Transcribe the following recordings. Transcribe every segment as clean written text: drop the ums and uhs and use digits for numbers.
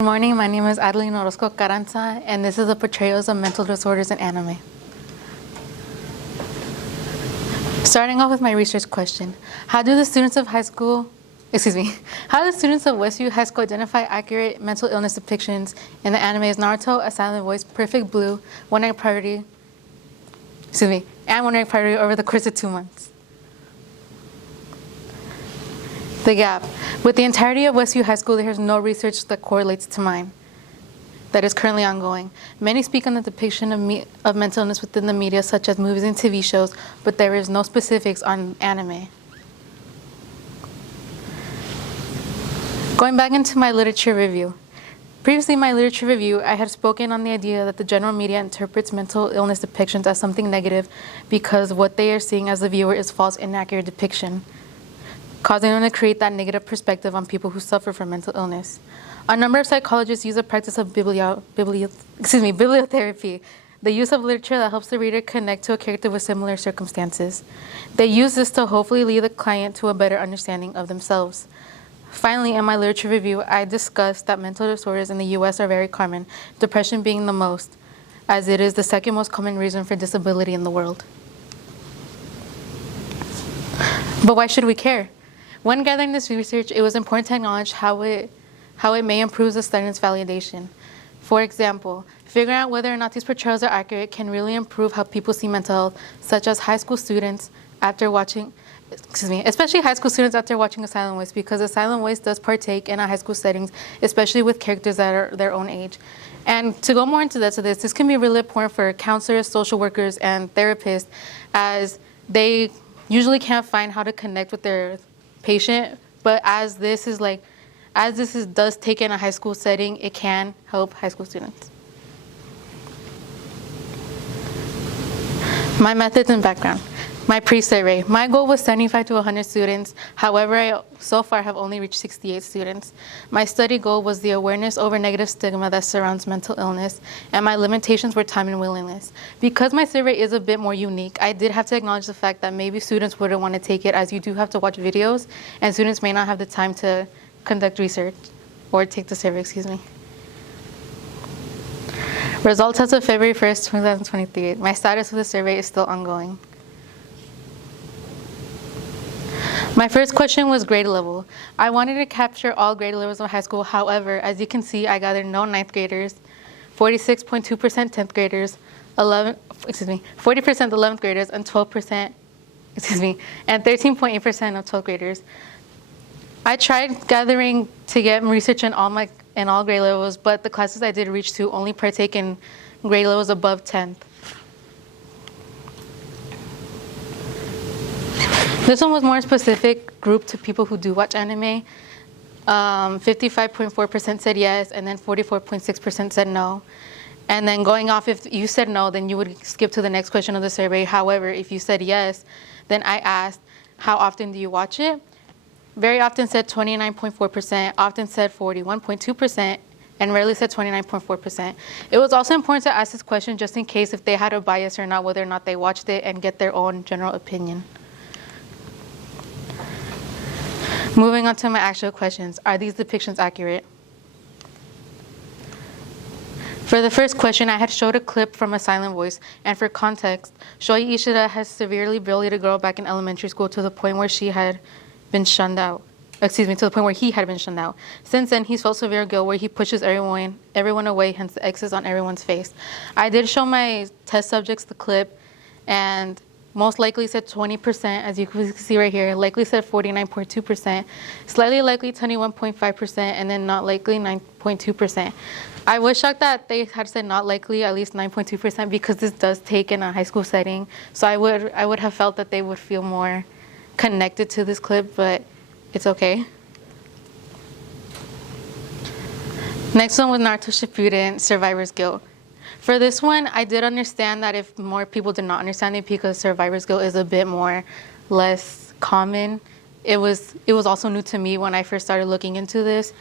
Good morning, my name is Adilene Carranza, and this is the portrayals of mental disorders in anime. Starting off with my research question, how do students of Westview High School identify accurate mental illness depictions in the animes Naruto, A Silent Voice, Perfect Blue, One Night Priority, and One Night Priority over the course of 2 months? The gap. With the entirety of Westview High School, there is no research that correlates to mine that is currently ongoing. Many speak on the depiction of mental illness within the media, such as movies and TV shows, but there is no specifics on anime. Going back into my literature review. Previously in my literature review, I had spoken on the idea that the general media interprets mental illness depictions as something negative because what they are seeing as the viewer is false, inaccurate depiction, causing them to create that negative perspective on people who suffer from mental illness. A number of psychologists use the practice of bibliotherapy, the use of literature that helps the reader connect to a character with similar circumstances. They use this to hopefully lead the client to a better understanding of themselves. Finally, in my literature review, I discussed that mental disorders in the US are very common, depression being the most, as it is the second most common reason for disability in the world. But why should we care? When gathering this research, it was important to acknowledge how it may improve the study's validation. For example, figuring out whether or not these portrayals are accurate can really improve how people see mental health, such as especially high school students after watching A Silent Voice, because A Silent Voice does partake in high school settings, especially with characters that are their own age. And to go more into this can be really important for counselors, social workers, and therapists, as they usually can't find how to connect with their patient, but as this does take in a high school setting, it can help high school students. My methods and background. My pre-survey. My goal was 75 to 100 students. However, I so far have only reached 68 students. My study goal was the awareness over negative stigma that surrounds mental illness, and my limitations were time and willingness. Because my survey is a bit more unique, I did have to acknowledge the fact that maybe students wouldn't want to take it, as you do have to watch videos, and students may not have the time to conduct research or take the survey, Results as of February 1st, 2023. My status of the survey is still ongoing. My first question was grade level. I wanted to capture all grade levels of high school. However, as you can see, I gathered no 9th graders, 46.2% 10th graders, 40% 11th graders, and 12%, and 13.8% of 12th graders. I tried gathering to get research in all grade levels, but the classes I did reach to only partake in grade levels above 10th. This one was more specific group to people who do watch anime. 55.4% said yes, and then 44.6% said no. And then going off, if you said no, then you would skip to the next question of the survey. However, if you said yes, then I asked, how often do you watch it? Very often said 29.4%, often said 41.2%, and rarely said 29.4%. It was also important to ask this question just in case if they had a bias or not, whether or not they watched it, and get their own general opinion. Moving on to my actual questions. Are these depictions accurate? For the first question, I had showed a clip from A Silent Voice, and for context, Shoei Ishida has severely bullied a girl back in elementary school to the point where she had been shunned out. To the point where he had been shunned out. Since then, he's felt severe guilt where he pushes everyone away, hence the X's on everyone's face. I did show my test subjects the clip, and most likely said 20%, as you can see right here. Likely said 49.2%. Slightly likely 21.5%, and then not likely 9.2%. I was shocked that they had said not likely at least 9.2% because this does take in a high school setting. So I would have felt that they would feel more connected to this clip, but it's okay. Next one was Naruto Shippuden, Survivor's Guilt. For this one, I did understand that if more people did not understand it, because survivor's guilt is a bit less common. It was also new to me when I first started looking into this.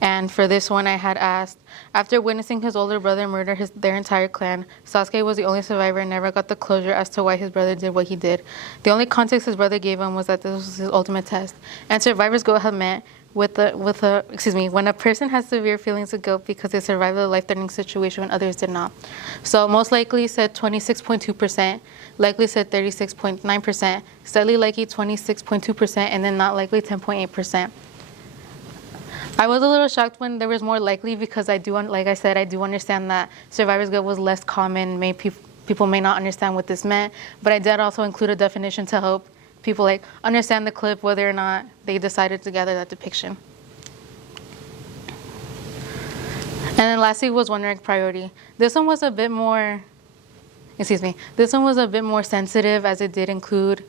And for this one, I had asked, after witnessing his older brother murder their entire clan, Sasuke was the only survivor and never got the closure as to why his brother did what he did. The only context his brother gave him was that this was his ultimate test. And survivor's guilt had meant when a person has severe feelings of guilt because they survived a life-threatening situation when others did not. So most likely said 26.2%, likely said 36.9%, slightly likely 26.2%, and then not likely 10.8%. I was a little shocked when there was more likely because like I said, I do understand that survivor's guilt was less common. People may not understand what this meant, but I did also include a definition to help people understand the clip, whether or not they decided to gather that depiction. And then lastly was one rank priority. This one was a bit more sensitive, as it did include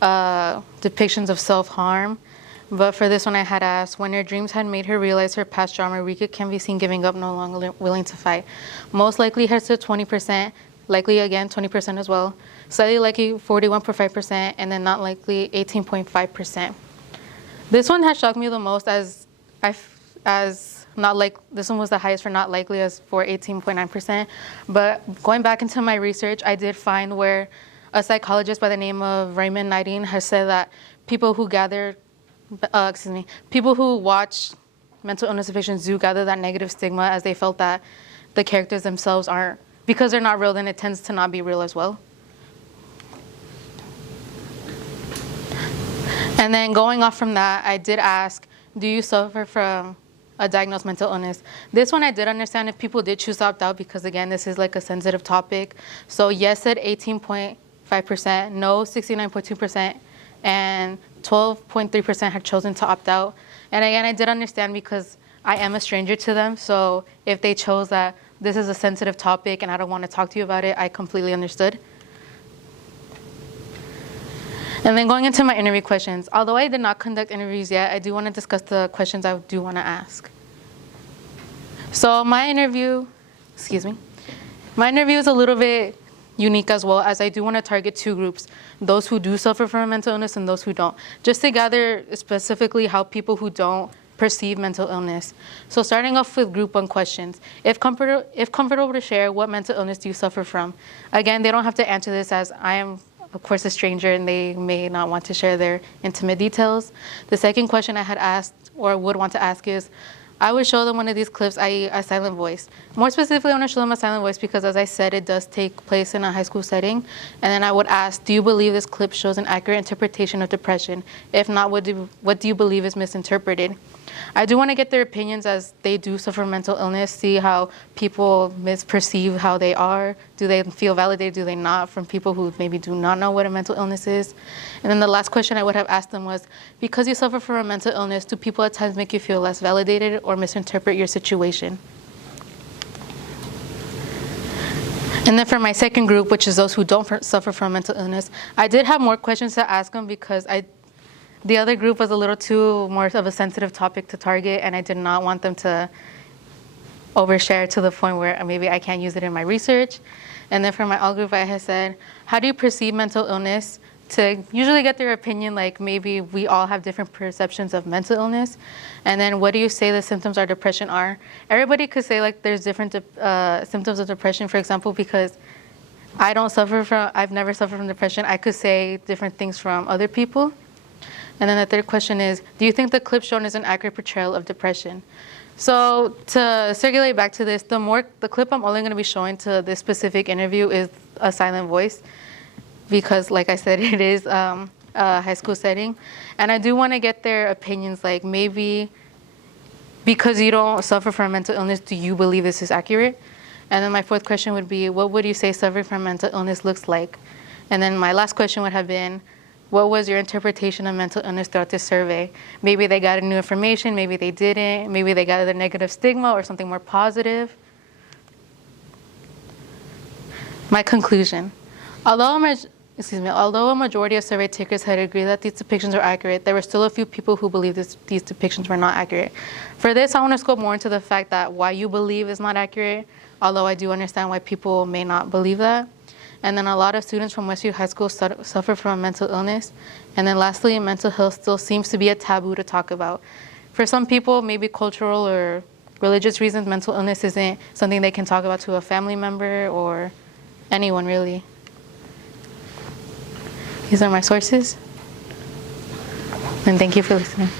depictions of self-harm. But for this one, I had asked, when her dreams had made her realize her past trauma, Rika can be seen giving up, no longer willing to fight. Most likely had said 20%, likely again 20% as well, slightly likely 41.5%, and then not likely 18.5%. This one has shocked me the most this one was the highest for not likely as for 18.9%. But going back into my research, I did find where a psychologist by the name of Raymond Niding has said that people who watch mental illness depictions do gather that negative stigma, as they felt that the characters themselves aren't, because they're not real, then it tends to not be real as well. And then going off from that, I did ask, do you suffer from a diagnosed mental illness? This one I did understand if people did choose to opt out, because again, this is a sensitive topic. So yes said 18.5%, no 69.2%, and 12.3% had chosen to opt out. And again, I did understand because I am a stranger to them. So if they chose that this is a sensitive topic and I don't want to talk to you about it, I completely understood. And then going into my interview questions, although I did not conduct interviews yet, I do want to discuss the questions I do want to ask. So my interview is a little bit unique as well, as I do want to target two groups, those who do suffer from a mental illness and those who don't, just to gather specifically how people who don't perceive mental illness. So starting off with group one questions. If comfortable to share, what mental illness do you suffer from? Again, they don't have to answer this, as I am, of course, a stranger and they may not want to share their intimate details. The second question I had asked or would want to ask is, I would show them one of these clips, i.e. a silent voice. More specifically, I want to show them a silent voice because, as I said, it does take place in a high school setting. And then I would ask, do you believe this clip shows an accurate interpretation of depression? If not, what do you believe is misinterpreted? I do want to get their opinions, as they do suffer mental illness, see how people misperceive how they are. Do they feel validated? Do they not, from people who maybe do not know what a mental illness is? And then the last question I would have asked them was, because you suffer from a mental illness, do people at times make you feel less validated or misinterpret your situation? And then for my second group, which is those who don't suffer from mental illness, I did have more questions to ask them because the other group was a little too more of a sensitive topic to target, and I did not want them to overshare to the point where maybe I can't use it in my research. And then for my all group, I had said, how do you perceive mental illness? To usually get their opinion, maybe we all have different perceptions of mental illness. And then what do you say the symptoms of depression are? Everybody could say there's different symptoms of depression. For example, because I've never suffered from depression, I could say different things from other people. And then the third question is, do you think the clip shown is an accurate portrayal of depression? So to circulate back to this, the clip I'm only going to be showing to this specific interview is a silent voice, because like I said, it is a high school setting. And I do want to get their opinions, maybe because you don't suffer from mental illness, do you believe this is accurate? And then my fourth question would be, what would you say suffering from mental illness looks like? And then my last question would have been, what was your interpretation of mental illness throughout this survey? Maybe they got new information, maybe they didn't, maybe they got a negative stigma or something more positive. My conclusion. Although a majority of survey takers had agreed that these depictions are accurate, there were still a few people who believed these depictions were not accurate. For this, I want to scope more into the fact that why you believe is not accurate, although I do understand why people may not believe that. And then a lot of students from Westview High School suffer from mental illness. And then lastly, mental health still seems to be a taboo to talk about. For some people, maybe cultural or religious reasons, mental illness isn't something they can talk about to a family member or anyone really. These are my sources. And thank you for listening.